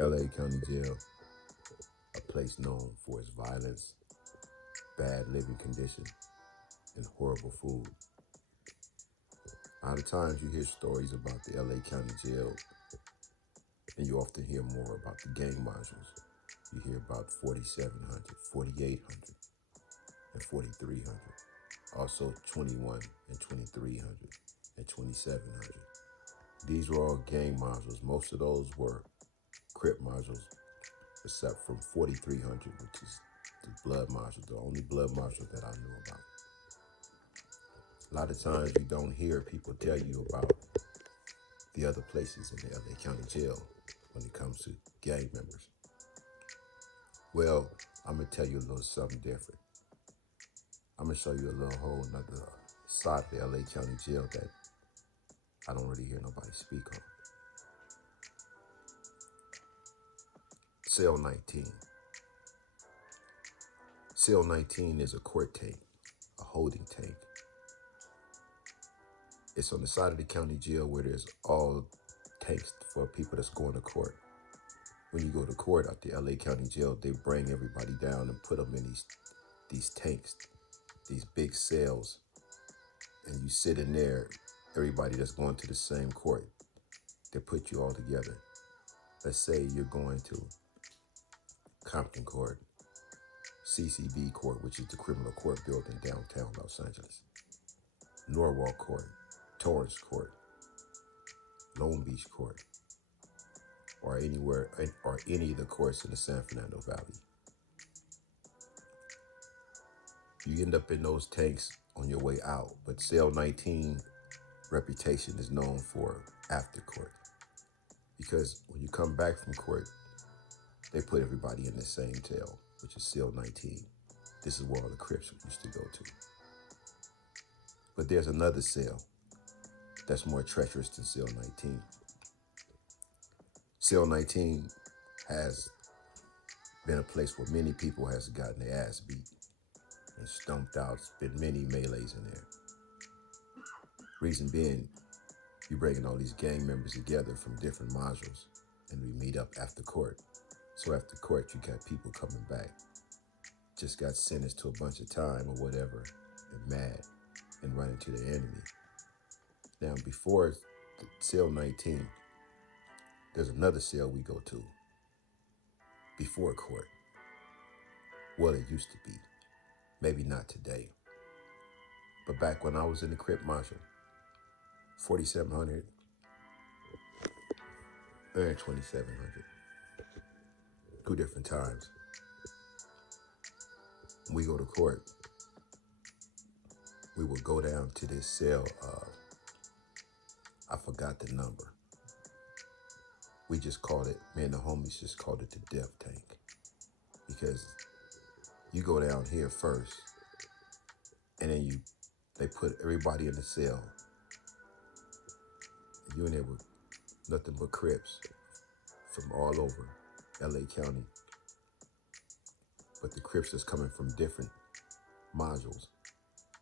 LA County Jail, a place known for its violence, bad living conditions, and horrible food. A lot of times you hear stories about the LA County Jail, and you often hear more about the gang modules. You hear about 4,700, 4,800, and 4,300. Also 21 and 2,300 and 2,700. These were all gang modules. Most of those were Crip modules, except from 4,300, which is the blood module, the only blood module that I knew about. A lot of times you don't hear people tell you about the other places in the LA County Jail when it comes to gang members. Well, I'm gonna tell you a little something different. I'm gonna show you a little whole another side of the LA County Jail that I don't really hear nobody speak on. Cell 19. Cell 19 is a court tank, a holding tank. It's on the side of the county jail where there's all tanks for people that's going to court. When you go to court at the LA County Jail, they bring everybody down and put them in these tanks, these big cells, and you sit in there, everybody that's going to the same court. They put you all together. Let's say you're going to Compton Court, CCB Court, which is the criminal court building downtown Los Angeles, Norwalk Court, Torrance Court, Long Beach Court, or anywhere, or any of the courts in the San Fernando Valley. You end up in those tanks on your way out, but Cell 19 reputation is known for after court. Because when you come back from court, they put everybody in the same cell, which is Cell 19. This is where all the Crips used to go to. But there's another cell that's more treacherous than Cell 19. Cell 19 has been a place where many people has gotten their ass beat and stumped out. It's been many melees in there. Reason being, you're bringing all these gang members together from different modules, and we meet up after court. So after court, you got people coming back, just got sentenced to a bunch of time or whatever, and mad, and running to the enemy. Now, before the Cell 19, there's another cell we go to before court. Well, it used to be. Maybe not today. But back when I was in the Crip module, 4,700 and 2,700. 2 different times. When we go to court, we would go down to this cell. I forgot the number. We just called it, me and the homies just called it the death tank. Because you go down here first, and then they put everybody in the cell. You in there with nothing but Crips from all over LA County. But the Crips is coming from different modules.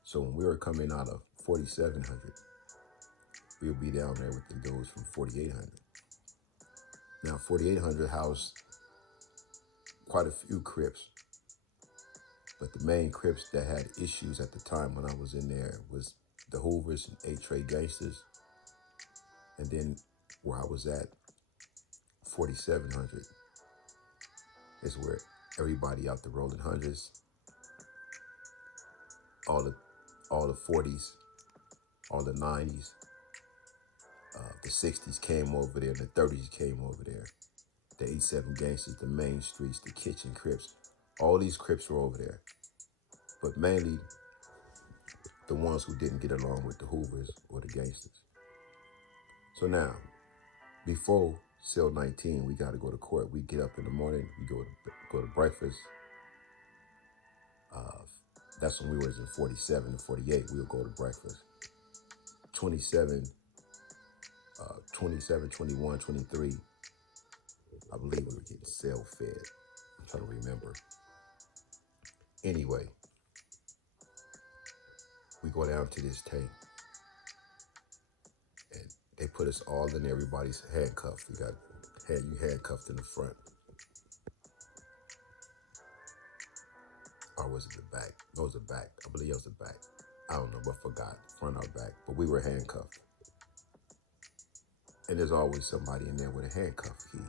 So when we were coming out of 4,700, we would be down there with the dudes from 4,800. Now, 4,800 housed quite a few Crips, but the main Crips that had issues at the time when I was in there was the Hoovers and A-Tray Gangsters. And then where I was at, 4,700, is where everybody out the rolling hundreds, all the 40s, all the 90s, the 60s came over there, the 30s came over there, the 87 Gangsters, the Main Streets, the Kitchen Crips, all these Crips were over there. But mainly the ones who didn't get along with the Hoovers or the Gangsters. So now, before Cell 19, we got to go to court. We get up in the morning, we go to breakfast. That's when we was in 47 to 48. We would go to breakfast. 27, 21, 23, I believe we were getting cell fed. I'm trying to remember. Anyway, we go down to this tank, and they put us all in everybody's handcuffs. We got had you handcuffed in the front, or was it the back? No, it was the back. I believe it was the back. I don't know, but forgot, front or back. But we were handcuffed. And there's always somebody in there with a handcuff key.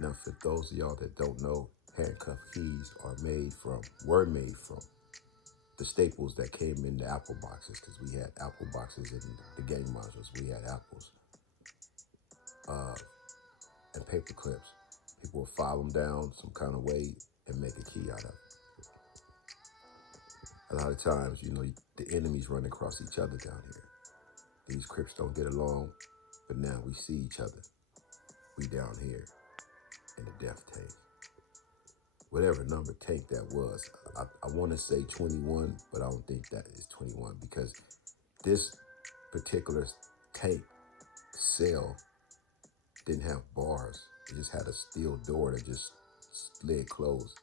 Now, for those of y'all that don't know, handcuff keys were made from the staples that came in the Apple boxes, because we had Apple boxes in the game modules. We had apples and paper clips. People would file them down some kind of way and make a key out of it. A lot of times, the enemies run across each other down here. These Crips don't get along, but now we see each other. We down here in the death tank. Whatever number tank that was. I want to say 21, but I don't think that is 21, because this particular tank cell didn't have bars. It just had a steel door that just slid closed.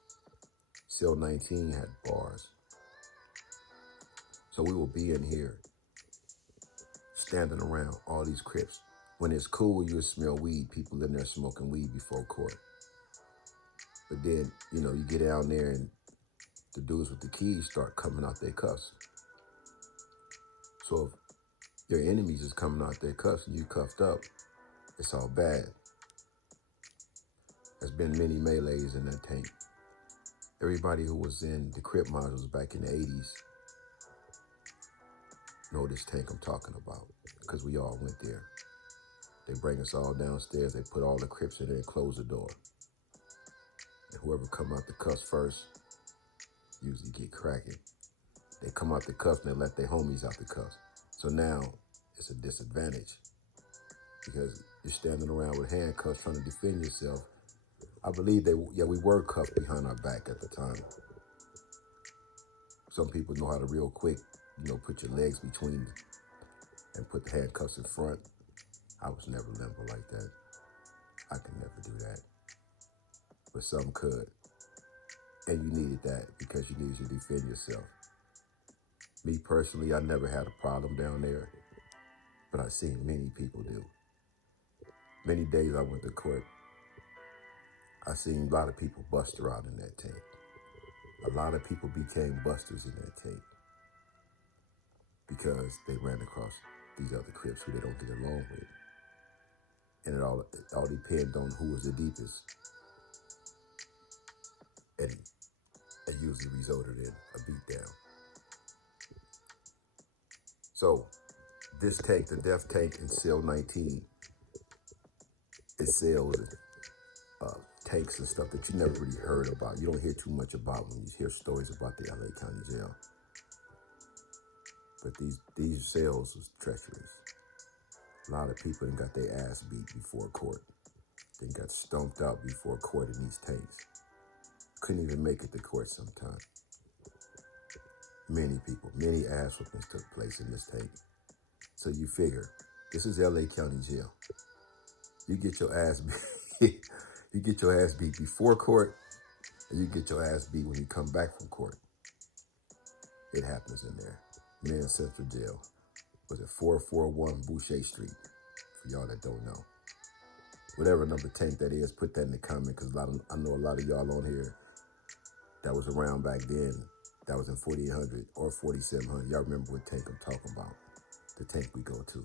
Cell 19 had bars. So we will be in here standing around, all these Crips. When it's cool, you'll smell weed. People in there smoking weed before court. But then, you get down there and the dudes with the keys start coming out their cuffs. So if your enemies is coming out their cuffs and you cuffed up, it's all bad. There's been many melees in that tank. Everybody who was in the Crip modules back in the 80s know this tank I'm talking about, because we all went there. They bring us all downstairs, they put all the Crips in there and close the door. And whoever come out the cuffs first usually get cracking. They come out the cuffs and they let their homies out the cuffs. So now it's a disadvantage, because you're standing around with handcuffs trying to defend yourself. I believe we were cuffed behind our back at the time. Some people know how to real quick, put your legs between and put the handcuffs in front. I was never limber like that. I could never do that. But some could. And you needed that because you needed to defend yourself. Me personally, I never had a problem down there, but I've seen many people do. Many days I went to court, I seen a lot of people buster out in that tank. A lot of people became busters in that tank because they ran across these other Crips who they don't get along with. And it all depends on who was the deepest. And it usually resulted in a beatdown. So this tank, the death tank in cell 19, it sells tanks and stuff that you never really heard about. You don't hear too much about when you hear stories about the LA County Jail. But these cells was treacherous. A lot of people got their ass beat before court. They got stomped out before court in these tanks. Couldn't even make it to court sometimes. Many ass whoopings took place in this tank. So you figure, this is LA County Jail. You get your ass beat. You get your ass beat before court, and you get your ass beat when you come back from court. It happens in there. Man Central Jail. Was it 441 Boucher Street? For y'all that don't know. Whatever number tank that is, put that in the comment, because I know a lot of y'all on here that was around back then, that was in 4800 or 4700. Y'all remember what tank I'm talking about. The tank we go to